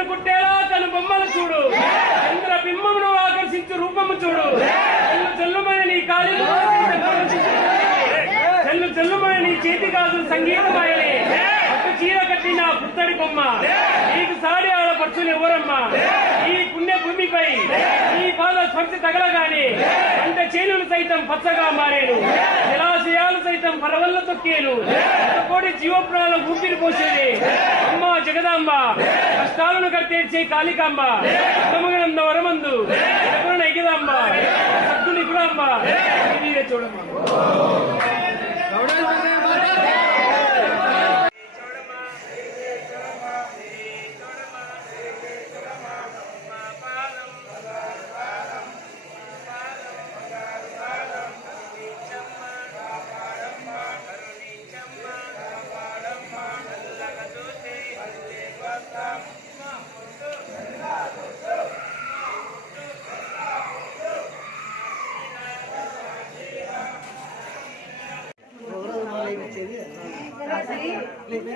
కన్ను కుట్టేలా కను బొమ్మలు చూడు, చంద్ర బింబమును ఆకర్షించు రూపము చూడు. చెల్లు చెల్లుమైన నీ కాలిలో చెల్లు చెల్లుమైన నీ చేతి కాదు సంగీతమాయలే. పట్టు చీర కట్టిన పుత్తడి బొమ్మ, నీకు సాడి ఆడపడుచులు ఎవరమ్మా? ఈ పుణ్య భూమిపై ఈ పాద స్పర్శ తగలగానే పంట చేనులు సైతం పచ్చగా మారేను, జలాశయాలు సైతం పరవల్ల తొక్కేను, కోటి జీవప్రాణాలు ఊపిరి పోసేది అమ్మ జగదాంబ. కష్టాలను కట్టేర్చే కాళికాంబ, ఉత్తమగనంద వరమందు నైకిదాంబ, సద్దుని గుడాంబ చూడమ్మా. లేదు